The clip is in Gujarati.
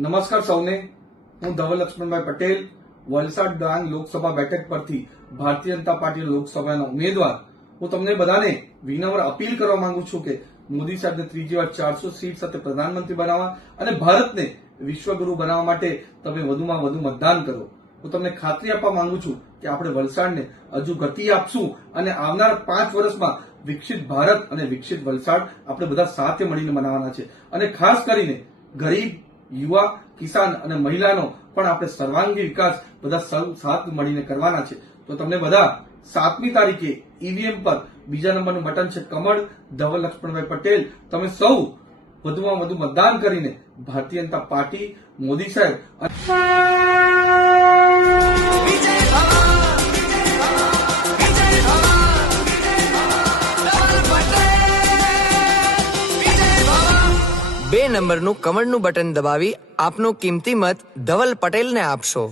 નમસ્કાર સૌને. હું ધવલ લક્ષ્મણભાઈ પટેલ, વલસાડ ડાંગ લોકસભા બેઠક પરથી ભારતીય જનતા પાર્ટી લોકસભાના ઉમેદવાર. હું તમને બધાને વિનમ્ર અપીલ કરવા માંગુ છું કે મોદી સાહેબને ત્રીજી વાર ચારસો સીટ સાથે પ્રધાનમંત્રી બનાવવા અને ભારતને વિશ્વગુરુ બનાવવા માટે તમે વધુમાં વધુ મતદાન કરો. હું તમને ખાતરી આપવા માંગુ છું કે આપણે વલસાડને હજુ ગતિ આપશું અને આવનાર પાંચ વર્ષમાં વિકસિત ભારત અને વિકસિત વલસાડ આપણે બધા સાથે મળીને મનાવવાના છે. અને ખાસ કરીને ગરીબ યુવા, કિસાન અને મહિલાનો પણ આપણે સર્વાંગી વિકાસ બધા સૌ સાથ મળીને કરવાના છે. તો તમને બધા સાતમી તારીખે ઈવીએમ પર બીજા નંબરનું બટન છે કમળ, ધવલ લક્ષ્મણભાઈ પટેલ. તમે સૌ વધુમાં વધુ મતદાન કરીને ભારતીય જનતા પાર્ટી, મોદી સાહેબ બે નંબરનું કમળનું બટન દબાવી આપનો કિંમતી મત ધવલ પટેલને આપશો.